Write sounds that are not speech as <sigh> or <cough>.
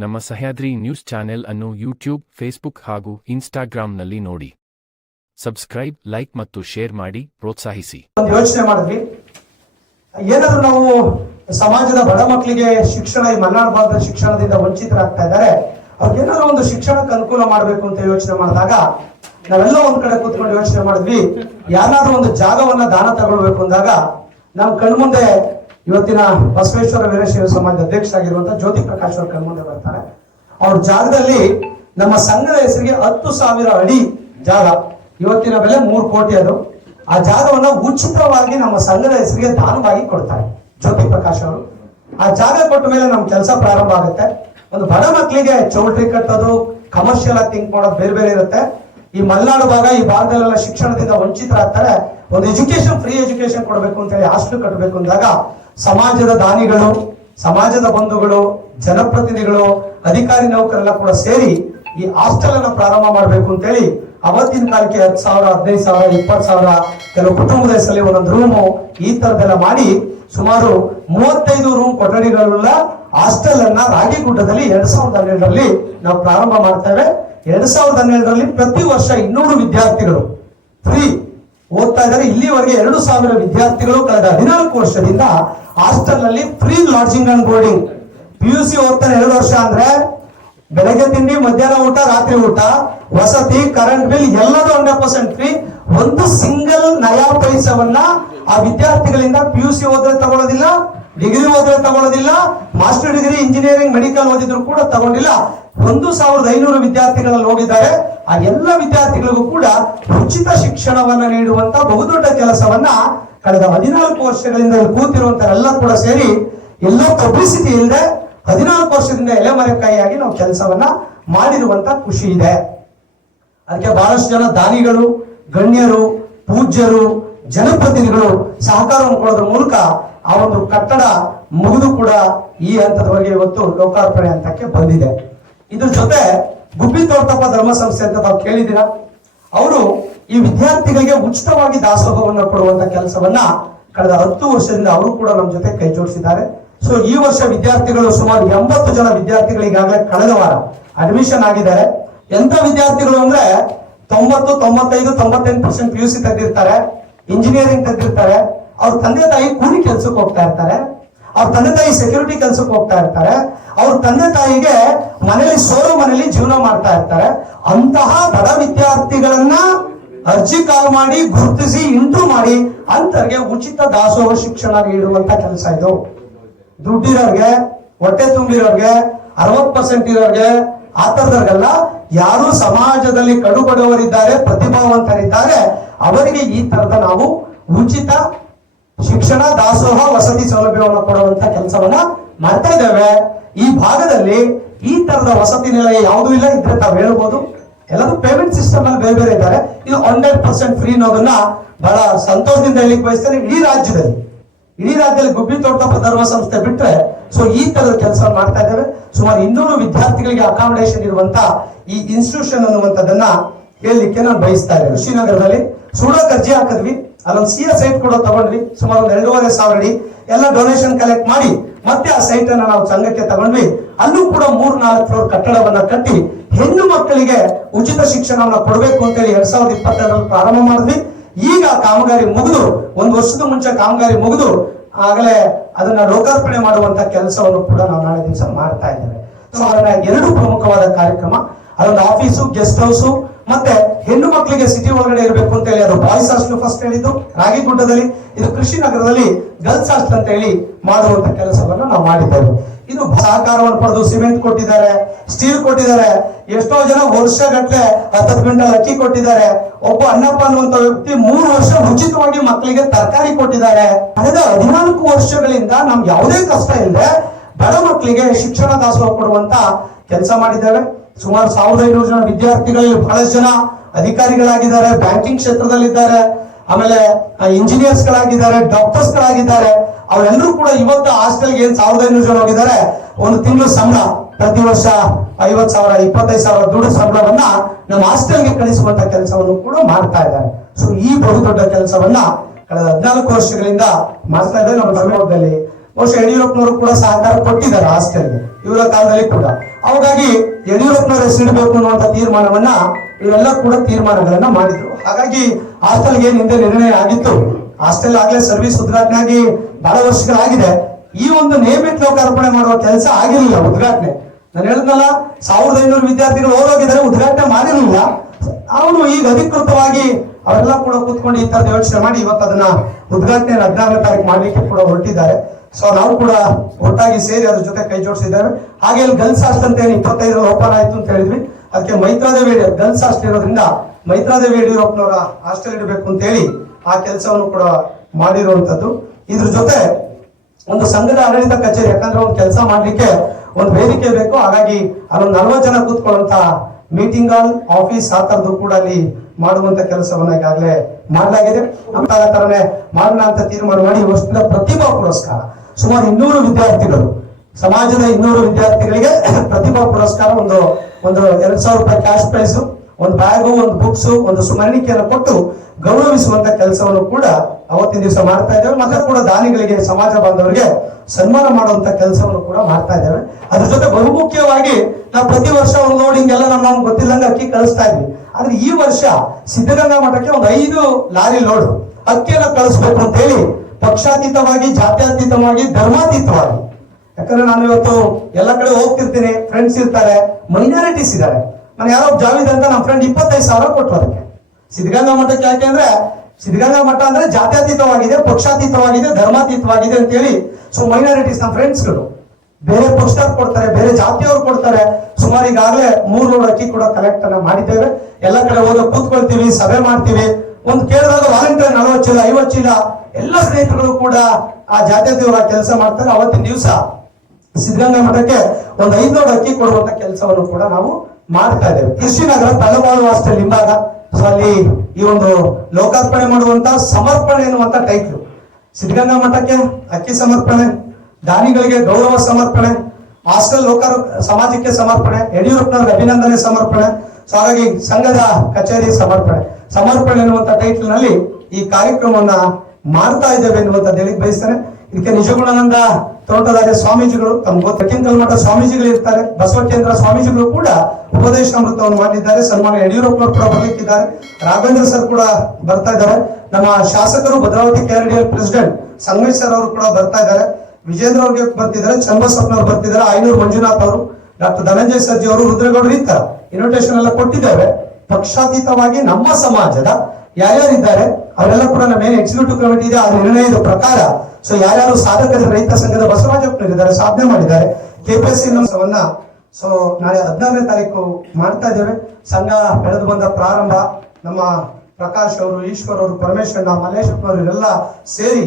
ನಮ್ಮ Sahyadri news channel ಅನ್ನು YouTube, Facebook ಹಾಗೂ ಇನ್ಸ್ಟಾಗ್ರಾಂನಲ್ಲಿ ನೋಡಿ. ಸಬ್ಸ್ಕ್ರೈಬ್, ಲೈಕ್ ಮತ್ತು ಶೇರ್ ಮಾಡಿ, ಪ್ರೋತ್ಸಾಹಿಸಿ. ಯೋಚನೆ ಮಾಡಿದ್ವಿ. ಏನಾದ್ರೂ ನಾವು ಸಮಾಜದ ಬಡ ಮಕ್ಕಳಿಗೆ ಶಿಕ್ಷಣ, ಈ ಭಾಗದ ಶಿಕ್ಷಣದಿಂದ ವಂಚಿತರಾಗ್ತಾ ಇದ್ದಾರೆ, ಅವ್ರಿಗೆ ಏನಾದ್ರೂ ಒಂದು ಶಿಕ್ಷಣಕ್ಕೆ ಅನುಕೂಲ ಮಾಡಬೇಕು ಅಂತ ಯೋಚನೆ ಮಾಡಿದಾಗ, ನಾವೆಲ್ಲ ಒಂದ್ ಕಡೆ ಕೂತ್ಕೊಂಡು ಯೋಚನೆ ಮಾಡಿದ್ವಿ. ಯಾರಾದ್ರೂ ಒಂದು ಜಾಗವನ್ನ ದಾನ ತಗೊಳ್ಬೇಕು ಅಂದಾಗ, ನಮ್ ಕಣ್ಮುಂದೆ ಇವತ್ತಿನ ಬಸವೇಶ್ವರ ವೀರಶೈವ ಸಮಾಜದ ಅಧ್ಯಕ್ಷರಾಗಿರುವಂತಹ ಜ್ಯೋತಿ ಪ್ರಕಾಶ್ ಅವರು ಕಣ್ಮುಂದೆ ಬರ್ತಾರೆ. ಅವ್ರ ಜಾಗದಲ್ಲಿ ನಮ್ಮ ಸಂಘದ ಹೆಸರಿಗೆ ಹತ್ತು ಸಾವಿರ ಅಡಿ ಜಾಗ. ಇವತ್ತಿನ ಬೆಲೆ ಮೂರು ಕೋಟಿ ಅದು. ಆ ಜಾಗವನ್ನು ಉಚಿತವಾಗಿ ನಮ್ಮ ಸಂಘದ ಹೆಸರಿಗೆ ದಾನವಾಗಿ ಕೊಡ್ತಾರೆ ಜ್ಯೋತಿ ಪ್ರಕಾಶ್ ಅವರು. ಆ ಜಾಗ ಕೊಟ್ಟ ಮೇಲೆ ನಮ್ಮ ಕೆಲಸ ಪ್ರಾರಂಭ ಆಗುತ್ತೆ. ಒಂದು ಬಡ ಮಕ್ಕಳಿಗೆ ಚೌಲ್ಟ್ರಿ ಕಟ್ಟೋದು ಕಮರ್ಷಿಯಲ್ ಆಗಿ ಥಿಂಕ್ ಮಾಡೋದು ಬೇರೆ ಬೇರೆ ಇರುತ್ತೆ. ಈ ಮಲೆನಾಡು ಭಾಗ ಈ ಭಾಗದಲ್ಲೆಲ್ಲ ಶಿಕ್ಷಣದಿಂದ ವಂಚಿತರಾಗ್ತಾರೆ. ಒಂದು ಎಜುಕೇಶನ್ ಫ್ರೀ ಎಜುಕೇಶನ್ ಕೊಡಬೇಕು ಅಂತ ಹೇಳಿ ಹಾಸ್ಟೆಲ್ ಕಟ್ಟಬೇಕು ಅಂದಾಗ ಸಮಾಜದ ದಾನಿಗಳು, ಸಮಾಜದ ಬಂಧುಗಳು, ಜನಪ್ರತಿನಿಧಿಗಳು, ಅಧಿಕಾರಿ ನೌಕರೆಲ್ಲ ಕೂಡ ಸೇರಿ ಈ ಹಾಸ್ಟೆಲ್ ಅನ್ನು ಪ್ರಾರಂಭ ಮಾಡಬೇಕು ಅಂತ ಹೇಳಿ ಅವತ್ತಿನ ಕಾಲಕ್ಕೆ ಹತ್ತು ಸಾವಿರ ಹದಿನೈದು ಸಾವಿರ, ಇಪ್ಪತ್ತು ಸಾವಿರ ಕೆಲವು ಕುಟುಂಬದ ಹೆಸರಲ್ಲಿ ಒಂದೊಂದು ರೂಮು ಈ ತರದೆಲ್ಲ ಮಾಡಿ ಸುಮಾರು ಮೂವತ್ತೈದು ರೂಮ್ ಕೊಠಡಿಗಳುಳ್ಳ ಹಾಸ್ಟೆಲ್ ಅನ್ನ ರಾಗಿಗುಡ್ಡದಲ್ಲಿ ಎರಡ್ ಸಾವಿರದ ಹನ್ನೆರಡರಲ್ಲಿ ನಾವು ಪ್ರಾರಂಭ ಮಾಡ್ತೇವೆ. ಎರಡ್ ಸಾವಿರದ ಹನ್ನೆರಡರಲ್ಲಿ ಪ್ರತಿ ವರ್ಷ ಇನ್ನೂರು ವಿದ್ಯಾರ್ಥಿಗಳು ಫ್ರೀ ಓದ್ತಾ ಇದ್ದಾರೆ. ಇಲ್ಲಿವರೆಗೆ ಎರಡು ಸಾವಿರ ವಿದ್ಯಾರ್ಥಿಗಳು ಕಳೆದ ಹದಿನಾಲ್ಕು ವರ್ಷದಿಂದ ಹಾಸ್ಟೆಲ್ನಲ್ಲಿ free lodging and boarding. P U C ಓದ್ತಾರೆ ಎರಡು ವರ್ಷ ಅಂದ್ರೆ ಬೆಳಗ್ಗೆ ತಿಂಡಿ, ಮಧ್ಯಾಹ್ನ ಊಟ, ರಾತ್ರಿ ಊಟ, ವಸತಿ ಕರೆಂಟ್ ಬಿಲ್ ಎಲ್ಲದೂ ಹಂಡ್ರೆಡ್ ಪರ್ಸೆಂಟ್ ಫ್ರೀ ಒಂದು ಸಿಂಗಲ್ ನಯಾ ಪೈಸವನ್ನ ಆ ವಿದ್ಯಾರ್ಥಿಗಳಿಂದ ಪಿ ಯು ಸಿ ಓದ್ರೆ ತಗೊಳ್ಳೋದಿಲ್ಲ ಡಿಗ್ರಿ ಓದ್ರೆ ತಗೊಳ್ಳೋದಿಲ್ಲ ಮಾಸ್ಟರ್ ಡಿಗ್ರಿ ಇಂಜಿನಿಯರಿಂಗ್ ಮೆಡಿಕಲ್ ಓದಿದ್ರು ಕೂಡ ತಗೊಂಡಿಲ್ಲ. ಒಂದು ಸಾವಿರದ ಐನೂರು ವಿದ್ಯಾರ್ಥಿಗಳಲ್ಲಿ ಹೋಗಿದ್ದಾರೆ. ಆ ಎಲ್ಲ ವಿದ್ಯಾರ್ಥಿಗಳಿಗೂ ಕೂಡ ಉಚಿತ ಶಿಕ್ಷಣವನ್ನ ನೀಡುವಂತ ಬಹುದೊಡ್ಡ ಕೆಲಸವನ್ನ ಕಳೆದ ಹದಿನಾಲ್ಕು ವರ್ಷಗಳಿಂದ ಕೂತಿರುವಂತರೆಲ್ಲ ಕೂಡ ಸೇರಿ ಎಲ್ಲ ಪಬ್ಲಿಸಿಟಿ ಇಲ್ಲದೆ ಹದಿನಾಲ್ಕು ವರ್ಷದಿಂದ ಎಲೆಮರೆಕಾಯಿಯಾಗಿ ನಾವು ಕೆಲಸವನ್ನ ಮಾಡಿರುವಂತ ಖುಷಿ ಇದೆ. ಅದಕ್ಕೆ ಬಹಳಷ್ಟು ಜನ ದಾನಿಗಳು, ಗಣ್ಯರು, ಪೂಜ್ಯರು, ಜನಪ್ರತಿನಿಧಿಗಳು ಸಹಕಾರವನ್ನು ಕೊಡೋದ್ರ ಮೂಲಕ ಆ ಒಂದು ಕಟ್ಟಡ ಮುಗಿದು ಕೂಡ ಈ ಹಂತದವರೆಗೆ ಇವತ್ತು ಲೋಕಾರ್ಪಣೆ ಹಂತಕ್ಕೆ ಬಂದಿದೆ. ಇದ್ರ ಜೊತೆ ಗುಬ್ಬಿ ತೋರ್ತಪ್ಪ ಧರ್ಮ ಸಂಸ್ಥೆ ಅಂತ ತಾವು ಕೇಳಿದ್ದೀರಾ? ಅವರು ಈ ವಿದ್ಯಾರ್ಥಿಗಳಿಗೆ ಉಚಿತವಾಗಿ ದಾಸೋಹವನ್ನು ಕೊಡುವಂತ ಕೆಲಸವನ್ನ ಕಳೆದ ಹತ್ತು ವರ್ಷದಿಂದ ಅವರು ಕೂಡ ನಮ್ಮ ಜೊತೆ ಕೈ ಜೋಡಿಸಿದ್ದಾರೆ. ಸೊ ಈ ವರ್ಷ ವಿದ್ಯಾರ್ಥಿಗಳು ಸುಮಾರು ಎಂಬತ್ತು ಜನ ವಿದ್ಯಾರ್ಥಿಗಳು ಈಗಾಗಲೇ ಕಳೆದ ವಾರ ಅಡ್ಮಿಷನ್ ಆಗಿದ್ದಾರೆ. ಎಂತ ವಿದ್ಯಾರ್ಥಿಗಳು ಅಂದ್ರೆ ತೊಂಬತ್ತು, ತೊಂಬತ್ತೈದು, ತೊಂಬತ್ತೆಂಟು ಪರ್ಸೆಂಟ್ ಪಿ ಯು ಸಿ ತೆಗೆದಿರ್ತಾರೆ ಇಂಜಿನಿಯರಿಂಗ್ ತೆಗೆದಿರ್ತಾರೆ, ಅವ್ರ ತಂದೆ ತಾಯಿ ಕೂಲಿ ಕೆಲ್ಸಕ್ಕೆ ಹೋಗ್ತಾ ಇರ್ತಾರೆ. ಅವ್ರ ತಂದೆ ತಾಯಿ ಸೆಕ್ಯೂರಿಟಿ ಕೆಲ್ಸಕ್ಕೆ ಹೋಗ್ತಾ ಇರ್ತಾರೆ. ಅವ್ರ ತಂದೆ ತಾಯಿಗೆ ಮನೇಲಿ ಸೋಲು ಮನೇಲಿ ಜೀವನ ಮಾಡ್ತಾ ಇರ್ತಾರೆ. ಅಂತಹ ಬಡ ವಿದ್ಯಾರ್ಥಿಗಳನ್ನ ಅರ್ಜಿ ಕಾಲ್ ಮಾಡಿ, ಗುರುತಿಸಿ ಇಂಟ್ರೂ ಮಾಡಿ ಅಂತರ್ಗೆ ಉಚಿತ ದಾಸೋಹ ಶಿಕ್ಷಣ ನೀಡುವಂತ ಕೆಲಸ ಇದು. ದುಡ್ಡಿರೋರ್ಗೆ, ಹೊಟ್ಟೆ ತುಂಬಿರೋರ್ಗೆ ಅರವತ್ ಪರ್ಸೆಂಟ್ ಇರೋರ್ಗೆ, ಆ ಥರದವ್ರಿಗೆಲ್ಲ ಯಾರು ಸಮಾಜದಲ್ಲಿ ಕಡುಬಡವರಿದ್ದಾರೆ, ಪ್ರತಿಭಾವಂತರಿದ್ದಾರೆ. ಅವರಿಗೆ ಈ ತರದ ನಾವು ಉಚಿತ ಶಿಕ್ಷಣ, ದಾಸೋಹ, ವಸತಿ ಸೌಲಭ್ಯವನ್ನು ಕೊಡುವಂತ ಕೆಲಸವನ್ನ ಮಾಡ್ತಾ ಇದ್ದೇವೆ. ಈ ಭಾಗದಲ್ಲಿ ಈ ತರದ ವಸತಿ ನಿಲಯ ಯಾವುದೂ ಇಲ್ಲ ಇದ್ರೆ ತಾವು ಹೇಳ್ಬೋದು. ಎಲ್ಲರೂ ಪೇಮೆಂಟ್ ಸಿಸ್ಟಮ್ ಅಲ್ಲಿ ಬೇರೆ ಬೇರೆ ಇದ್ದಾರೆ. ಇದು ಹಂಡ್ರೆಡ್ ಪರ್ಸೆಂಟ್ ಫ್ರೀ ಅನ್ನೋದನ್ನ ಬಹಳ ಸಂತೋಷದಿಂದ ಹೇಳಿಕ್ ಬಯಸ್ತಾರೆ ಇಡೀ ರಾಜ್ಯದಲ್ಲಿ ಇಡೀ ರಾಜ್ಯದಲ್ಲಿ ಗುಬ್ಬಿ ತೋಟಪ್ಪ ಧರ್ಮ ಸಂಸ್ಥೆ ಬಿಟ್ರೆ ಸೊ ಈ ತರದ ಕೆಲಸ ಮಾಡ್ತಾ ಇದ್ದೇವೆ. ಸುಮಾರು ಇನ್ನೂರು ವಿದ್ಯಾರ್ಥಿಗಳಿಗೆ ಅಕಾಮಡೇಷನ್ ಇರುವಂತ ಈ ಇನ್ಸ್ಟಿಟ್ಯೂಷನ್ ಅನ್ನುವಂಥದ್ದನ್ನ ಹೇಳಲಿಕ್ಕೆ ನಾನು ಬಯಸ್ತಾ ಇದ್ದೇನೆ. ಶ್ರೀನಗರದಲ್ಲಿ ಸುಡೋಕ್ ಅರ್ಜಿ ಹಾಕಿದ್ವಿ. ಅಲ್ಲೊಂದು ಸಿ ಎ ಸೈಟ್ ಕೂಡ ತಗೊಂಡ್ವಿ ಸುಮಾರು ಒಂದು ಎರಡೂವರೆ ಸಾವಿರ ಅಡಿ ಎಲ್ಲ ಡೊನೇಷನ್ ಕಲೆಕ್ಟ್ ಮಾಡಿ ಮತ್ತೆ ಆ ಸೈಟ್ ಅನ್ನ ನಾವು ಸಂಘಕ್ಕೆ ತಗೊಂಡ್ವಿ. ಅಲ್ಲೂ ಕೂಡ ಮೂರ್ ನಾಲ್ಕು ಫ್ಲೋರ್ ಕಟ್ಟಡವನ್ನ ಕಟ್ಟಿ ಹೆಣ್ಣು ಮಕ್ಕಳಿಗೆ ಉಚಿತ ಶಿಕ್ಷಣವನ್ನ ಕೊಡಬೇಕು ಅಂತೇಳಿ ಎರಡ್ ಸಾವಿರದ ಇಪ್ಪತ್ತೆರಡರಲ್ಲಿ ಪ್ರಾರಂಭ ಮಾಡಿದ್ವಿ. ಈಗ ಕಾಮಗಾರಿ ಮುಗಿದು ಒಂದು ವರ್ಷದ ಮುಂಚೆ ಕಾಮಗಾರಿ ಮುಗಿದು ಆಗಲೇ ಅದನ್ನ ಲೋಕಾರ್ಪಣೆ ಮಾಡುವಂತ ಕೆಲಸವನ್ನು ಕೂಡ ನಾವು ನಾಳೆ ದಿವಸ ಮಾಡ್ತಾ ಇದ್ದೇವೆ. ಸೊ ಅದರ ಎರಡು ಪ್ರಮುಖವಾದ ಕಾರ್ಯಕ್ರಮ, ಅದೊಂದು ಆಫೀಸು ಗೆಸ್ಟ್ ಹೌಸ್ ಮತ್ತೆ ಹೆಣ್ಣು ಮಕ್ಕಳಿಗೆ ಸಿಟಿ ಒಳಗಡೆ ಇರಬೇಕು ಅಂತ ಹೇಳಿ ಅದು ಬಾಯ್ಸ್ ಹಾಸ್ಟೆಲ್ ಫಸ್ಟ್ ಹೇಳಿದ್ದು. ರಾಗಿಗುಡ್ಡದಲ್ಲಿ ಇದು ಕೃಷಿ ನಗರದಲ್ಲಿ ಗರ್ಲ್ಸ್ ಹಾಸ್ಟೆಲ್ ಅಂತ ಹೇಳಿ ಮಾಡುವಂತ ಕೆಲಸವನ್ನ ನಾವು ಮಾಡಿದ್ದೇವೆ. ಇದು ಸಹಕಾರವನ್ನು ಪಡೆದು ಸಿಮೆಂಟ್ ಕೊಟ್ಟಿದ್ದಾರೆ ಸ್ಟೀಲ್ ಕೊಟ್ಟಿದ್ದಾರೆ, ಎಷ್ಟೋ ಜನ ವರ್ಷಗಟ್ಟಲೆ ಹತ್ತು ಕ್ವಿಂಟಲ್ ಅಕ್ಕಿ ಕೊಟ್ಟಿದ್ದಾರೆ. ಒಬ್ಬ ಅಣ್ಣಪ್ಪ ಅನ್ನುವಂತ ವ್ಯಕ್ತಿ ಮೂರು ವರ್ಷ ಉಚಿತವಾಗಿ ಮಕ್ಕಳಿಗೆ ತರಕಾರಿ ಕೊಟ್ಟಿದ್ದಾರೆ. ಕಳೆದ ಹದಿನಾಲ್ಕು ವರ್ಷಗಳಿಂದ ನಮ್ಗೆ ಯಾವುದೇ ಕಷ್ಟ ಇಲ್ಲದೆ ಬಡ ಮಕ್ಕಳಿಗೆ ಶಿಕ್ಷಣ ದಾಸೋಹ ಕೊಡುವಂತ ಕೆಲಸ ಮಾಡಿದ್ದೇವೆ. ಸುಮಾರು ಸಾವಿರದ ಐನೂರು ಜನ ವಿದ್ಯಾರ್ಥಿಗಳಲ್ಲಿ ಬಹಳಷ್ಟು ಜನ ಅಧಿಕಾರಿಗಳಾಗಿದ್ದಾರೆ, ಬ್ಯಾಂಕಿಂಗ್ ಕ್ಷೇತ್ರದಲ್ಲಿದ್ದಾರೆ, ಆಮೇಲೆ ಇಂಜಿನಿಯರ್ಸ್ ಗಳಾಗಿದ್ದಾರೆ ಡಾಕ್ಟರ್ಸ್ ಗಳಾಗಿದ್ದಾರೆ ಅವರೆಲ್ಲರೂ ಕೂಡ ಇವತ್ತು ಹಾಸ್ಟೆಲ್ಗೆ ಏನ್ ಸಾವಿರದ ಐನೂರು ಜನ ಹೋಗಿದ್ದಾರೆ? ಒಂದು ತಿಂಗಳು ಸಂಬಳ. ಪ್ರತಿ ವರ್ಷ ಐವತ್ ಸಾವಿರ, ಇಪ್ಪತ್ತೈದು ಸಾವಿರ ದುಡ್ಡು ಸಂಬಳವನ್ನ ನಮ್ಮ ಹಾಸ್ಟೆಲ್ಗೆ ಕಳಿಸುವಂತ ಕೆಲಸವನ್ನು ಕೂಡ ಮಾಡ್ತಾ ಇದ್ದಾರೆ. ಸೊ ಈ ಬಹುದೊಡ್ಡ ಕೆಲಸವನ್ನ ಕಳೆದ ಹದಿನಾಲ್ಕು ವರ್ಷಗಳಿಂದ ಮಾಡ್ತಾ ಇದ್ದಾರೆ ನಮ್ಮ ಸಮಯದಲ್ಲಿ ಬಹುಶಃ ಯಡಿಯೂರಪ್ಪನವರು ಕೂಡ ಸಹಕಾರ ಕೊಟ್ಟಿದ್ದಾರೆ ಹಾಸ್ಟೆಲ್ಗೆ. ಇವರ ಕಾಲದಲ್ಲಿ ಕೂಡ. ಅವಾಗಾಗಿ ಯಡಿಯೂರಪ್ಪನವರ ಸಿಡಬೇಕು ಅನ್ನುವಂಥ ತೀರ್ಮಾನವನ್ನ ಇವೆಲ್ಲ ಕೂಡ ತೀರ್ಮಾನಗಳನ್ನ ಮಾಡಿದ್ರು. ಹಾಗಾಗಿ ಹಾಸ್ಟೆಲ್ಗೆ ಏನ್ ಹಿಂದೆ ನಿರ್ಣಯ ಆಗಿತ್ತು. ಹಾಸ್ಟೆಲ್ ಆಗಲೇ ಸರ್ವಿಸ್ ಉದ್ಘಾಟನೆ ಆಗಿ ಬಹಳ ವರ್ಷಗಳಾಗಿದೆ. ಈ ಒಂದು ನೇಮಿತ ಲೋಕಾರ್ಪಣೆ ಮಾಡುವ ಕೆಲಸ ಆಗಿರಲಿಲ್ಲ ಉದ್ಘಾಟನೆ. ನಾನು ಹೇಳಿದ್ನಲ್ಲ, ಸಾವಿರದ ಐನೂರು ವಿದ್ಯಾರ್ಥಿಗಳು ಹೋಗಿದ್ದಾರೆ ಉದ್ಘಾಟನೆ ಮಾಡಿರಲಿಲ್ಲ. ಅವರು ಈಗ ಅಧಿಕೃತವಾಗಿ ಅವರೆಲ್ಲ ಕೂಡ ಕೂತ್ಕೊಂಡು ಈ ತರದ ಯೋಚನೆ ಮಾಡಿ ಇವತ್ತು ಅದನ್ನ ಉದ್ಘಾಟನೆ ಹದಿನಾರನೇ ತಾರೀಕು ಮಾಡಲಿಕ್ಕೆ ಕೂಡ ಹೊರಟಿದ್ದಾರೆ. ಸೊ ನಾವು ಕೂಡ ಒಟ್ಟಾಗಿ ಸೇರಿ ಅದ್ರ ಜೊತೆ ಕೈ ಜೋಡಿಸಿದ್ದೇವೆ. ಹಾಗೆ ಇಲ್ಲಿ ಗನ್ಸ್ ಹಾಸ್ಟ್ ಅಂತ ಏನು ಇಪ್ಪತ್ತೈದರಲ್ಲಿ ಓಪನ್ ಆಯ್ತು ಅಂತ ಹೇಳಿದ್ವಿ. ಅದಕ್ಕೆ ಮೈತ್ರಾದೇವಿ ಗನ್ಸ್ ಹಾಸ್ಟೆಲ್ ಇರೋದ್ರಿಂದ ಮೈತ್ರಾದೇವಿ ಯಡಿಯೂರಪ್ಪನವರ ಹಾಸ್ಟೆಲ್ ಇಡಬೇಕು ಅಂತ ಹೇಳಿ ಆ ಕೆಲಸವನ್ನು ಕೂಡ ಮಾಡಿರುವಂತದ್ದು ಇದ್ರ ಜೊತೆ ಒಂದು ಸಂಘದ ಆಡಳಿತ ಕಚೇರಿ, ಯಾಕಂದ್ರೆ ಒಂದು ಕೆಲಸ ಮಾಡ್ಲಿಕ್ಕೆ ಒಂದು ವೇದಿಕೆ ಬೇಕು. ಹಾಗಾಗಿ ಅಲ್ಲೊಂದು ನಲ್ವತ್ತು ಜನ ಕೂತ್ಕೊಳ್ಳುವಂತ ಮೀಟಿಂಗ್ ಹಾಲ್ ಆಫೀಸ್ ಆ ಥರದ್ದು ಕೂಡ ಅಲ್ಲಿ ಮಾಡುವಂತ ಕೆಲಸವನ್ನ ಈಗಾಗಲೇ ಮಾಡಲಾಗಿದೆ. ಅಂತ ತರನೇ ಮಾಡೋಣ ಅಂತ ತೀರ್ಮಾನ ಮಾಡಿ ವಸ್ತುವಿನ ಪ್ರತಿಭಾ ಪುರಸ್ಕಾರ. ಸುಮಾರು ಇನ್ನೂರು ವಿದ್ಯಾರ್ಥಿಗಳು. ಸಮಾಜದ ಇನ್ನೂರು ವಿದ್ಯಾರ್ಥಿಗಳಿಗೆ <coughs> ಪ್ರತಿಭಾ ಪುರಸ್ಕಾರ, ಒಂದು ಒಂದು ಎರಡ್ ಸಾವಿರ ರೂಪಾಯಿ ಕ್ಯಾಶ್ ಪ್ರೈಸ್ ಒಂದು ಬ್ಯಾಗು ಒಂದು ಬುಕ್ಸ್ ಒಂದು ಸ್ಮರಣಿಕೆಯನ್ನು ಕೊಟ್ಟು ಗೌರವಿಸುವಂತ ಕೆಲಸವನ್ನು ಕೂಡ ಅವತ್ತಿನ ದಿವಸ ಮಾಡ್ತಾ ಇದ್ದೇವೆ. ಮತ್ತೆ ಕೂಡ ದಾನಿಗಳಿಗೆ, ಸಮಾಜ ಬಾಂಧವರಿಗೆ ಸನ್ಮಾನ ಮಾಡುವಂತ ಕೆಲಸವನ್ನು ಕೂಡ ಮಾಡ್ತಾ ಇದ್ದೇವೆ. ಅದ್ರ ಜೊತೆ ಬಹುಮುಖ್ಯವಾಗಿ ನಾವು ಪ್ರತಿ ವರ್ಷ ಒಂದು ನೋಡಿ ಹಿಂಗೆಲ್ಲ ನಮ್ಮ ಗೊತ್ತಿಲ್ಲಂಗೆ ಅಕ್ಕಿ ಕಳಿಸ್ತಾ ಇದ್ವಿ. ಆದ್ರೆ ಈ ವರ್ಷ ಸಿದ್ಧಗಂಗಾ ಮಠಕ್ಕೆ ಒಂದು ಐದು ಲಾರಿ ಲೋಡ್ ಅಕ್ಕಿಯನ್ನು ಕಳಿಸ್ಬೇಕು ಅಂತ ಹೇಳಿ ಪಕ್ಷಾತೀತವಾಗಿ, ಜಾತ್ಯಾತೀತವಾಗಿ, ಧರ್ಮಾತೀತವಾಗಿ. ಯಾಕಂದ್ರೆ ನಾನು ಇವತ್ತು ಎಲ್ಲ ಕಡೆ ಹೋಗ್ತಿರ್ತೀನಿ ಫ್ರೆಂಡ್ಸ್ ಇರ್ತಾರೆ ಮೈನಾರಿಟೀಸ್ ಇದ್ದಾರೆ. ನಾನು ಯಾರೋ ಜಾವಿದ್ ಅಂತ ನಮ್ಮ ಫ್ರೆಂಡ್ ಇಪ್ಪತ್ತೈದು ಸಾವಿರ ಕೊಟ್ಟರು ಅದಕ್ಕೆ. ಸಿದ್ಧಗಂಗಾ ಮಠಕ್ಕೆ ಯಾಕೆ ಅಂದ್ರೆ, ಸಿದ್ಧಗಂಗಾ ಮಠ ಅಂದ್ರೆ ಜಾತ್ಯಾತೀತವಾಗಿದೆ, ಪಕ್ಷಾತೀತವಾಗಿದೆ, ಧರ್ಮಾತೀತವಾಗಿದೆ ಅಂತ ಹೇಳಿ ಸೊ ಮೈನಾರಿಟೀಸ್ ನಮ್ಮ ಫ್ರೆಂಡ್ಸ್ಗಳು ಬೇರೆ ಪಕ್ಷದವ್ರು ಕೊಡ್ತಾರೆ, ಬೇರೆ ಜಾತಿಯವರು ಕೊಡ್ತಾರೆ. ಸುಮಾರು ಈಗಾಗಲೇ ಮೂರು ನೂರು ಅಕ್ಕಿ ಕೂಡ ಕಲೆಕ್ಟ್ ಅನ್ನ ಮಾಡಿದ್ದೇವೆ. ಎಲ್ಲ ಕಡೆ ಹೋದ್ರೆ ಕೂತ್ಕೊಳ್ತೀವಿ, ಸಭೆ ಮಾಡ್ತೀವಿ. ಒಂದು ಕೇಳಿದಾಗ ವಾಲಂಟಿಯರ್ ನಲವತ್ತು ಚೀಲ, ಐವತ್ತು ಚೀಲ, ಎಲ್ಲ ಸ್ನೇಹಿತರು ಕೂಡ ಆ ಜಾತ್ಯತೀತ ಕೆಲಸ ಮಾಡ್ತಾರೆ. ಅವತ್ತಿನ ದಿವಸ ಸಿದ್ಧಗಂಗಾ ಮಠಕ್ಕೆ ಒಂದು ಐದು ಲೋಡ್ ಅಕ್ಕಿ ಕೊಡುವಂತ ಕೆಲಸವನ್ನು ಕೂಡ ನಾವು ಮಾಡ್ತಾ ಇದ್ದೇವೆ. ಕೃಷಿನಗರ ತಳಬಾಳು ಹಾಸ್ಟೆಲ್ ಹಿಂಭಾಗ ಸೊ ಅಲ್ಲಿ ಈ ಒಂದು ಲೋಕಾರ್ಪಣೆ ಮಾಡುವಂತ ಸಮರ್ಪಣೆ ಎನ್ನುವಂತ ಟೈಟ್ಲು. ಸಿದ್ಧಗಂಗಾ ಮಠಕ್ಕೆ ಅಕ್ಕಿ ಸಮರ್ಪಣೆ, ದಾನಿಗಳಿಗೆ ಗೌರವ ಸಮರ್ಪಣೆ ಹಾಸ್ಟೆಲ್ ಲೋಕಾರ್ ಸಮಾಜಕ್ಕೆ ಸಮರ್ಪಣೆ ಯಡಿಯೂರಪ್ಪನವರ ಅಭಿನಂದನೆ ಸಮರ್ಪಣೆ, ಸೊ ಹಾಗಾಗಿ ಸಂಘದ ಕಚೇರಿ ಸಮರ್ಪಣೆ. ಸಮರ್ಪಣೆ ಅನ್ನುವಂತ ಟೈಟಲ್ನಲ್ಲಿ ಈ ಕಾರ್ಯಕ್ರಮವನ್ನ ಮಾಡ್ತಾ ಇದ್ದೇವೆ ಎನ್ನುವಂತ ಹೇಳಿ ಬಯಸ್ತಾರೆ ಇದಕ್ಕೆ ನಿಜಗುಣಾನಂದ ತೋಟದಾರ್ಯ ಸ್ವಾಮೀಜಿಗಳು, ತಮ್ಮ ಗೊತ್ತಿಂಕಲ್ ಮಠ ಸ್ವಾಮೀಜಿಗಳು ಇರ್ತಾರೆ. ಬಸವಕೇಂದ್ರ ಸ್ವಾಮೀಜಿಗಳು ಕೂಡ ಉಪದೇಶ ಅಮೃತವನ್ನು ಮಾಡಿದ್ದಾರೆ ಸನ್ಮಾನ ಯಡಿಯೂರಪ್ಪನವರು ಕೂಡ ಬರಲಿಕ್ಕಿದ್ದಾರೆ. ರಾಘವೇಂದ್ರ ಸರ್ ಕೂಡ ಬರ್ತಾ ಇದ್ದಾರೆ. ನಮ್ಮ ಶಾಸಕರು Bhadravati KRDL president Sangamesh sir ಅವರು ಕೂಡ ಬರ್ತಾ ಇದ್ದಾರೆ. ವಿಜೇಂದ್ರ ಅವ್ರಿಗೆ ಬರ್ತಿದ್ದಾರೆ. ಚನ್ನಬಸಪ್ಪನವ್ರು ಬರ್ತಿದ್ದಾರೆ. ಐನೂರು ಮಂಜುನಾಥ್ ಅವರು, ಡಾಕ್ಟರ್ ಧನಂಜಯ ಸರ್ಜಿ ಅವರು ರುದ್ರೇಗೌಡರು ಇರ್ತಾರೆ. ಇನ್ವಿಟೇಷನ್ ಎಲ್ಲ ಕೊಟ್ಟಿದ್ದೇವೆ. ಪಕ್ಷಾತೀತವಾಗಿ ನಮ್ಮ ಸಮಾಜದ ಯಾರ್ಯಾರಿದ್ದಾರೆ, ಅವರೆಲ್ಲ ಕೂಡ ನಮ್ಮ ಏನು ಎಕ್ಸಿಕ್ಯೂಟಿವ್ ಕಮಿಟಿ ಇದೆ, ಆ ನಿರ್ಣಯದ ಪ್ರಕಾರ. ಸೊ ಯಾರ್ಯಾರು ಸಾಧಕರ, ರೈತ ಸಂಘದ ಬಸವರಾಜಪ್ಪನವರಿದ್ದಾರೆ ಸಾಧನೆ ಮಾಡಿದ್ದಾರೆ. ಕೆಪಿಎಸ್ಸಿ ನಮ್ಮವನ್ನ ಸೊ ನಾಳೆ ಹದಿನಾರನೇ ತಾರೀಕು ಮಾಡ್ತಾ ಇದ್ದೇವೆ. ಸಂಘ ಬೆಳೆದು ಬಂದ ಪ್ರಾರಂಭ, ನಮ್ಮ ಪ್ರಕಾಶ್ ಅವರು, ಈಶ್ವರ್ ಅವರು, ಪರಮೇಶ್ವರ್ ಮಲ್ಲೇಶಪ್ಪನವರು ಇವರೆಲ್ಲ ಸೇರಿ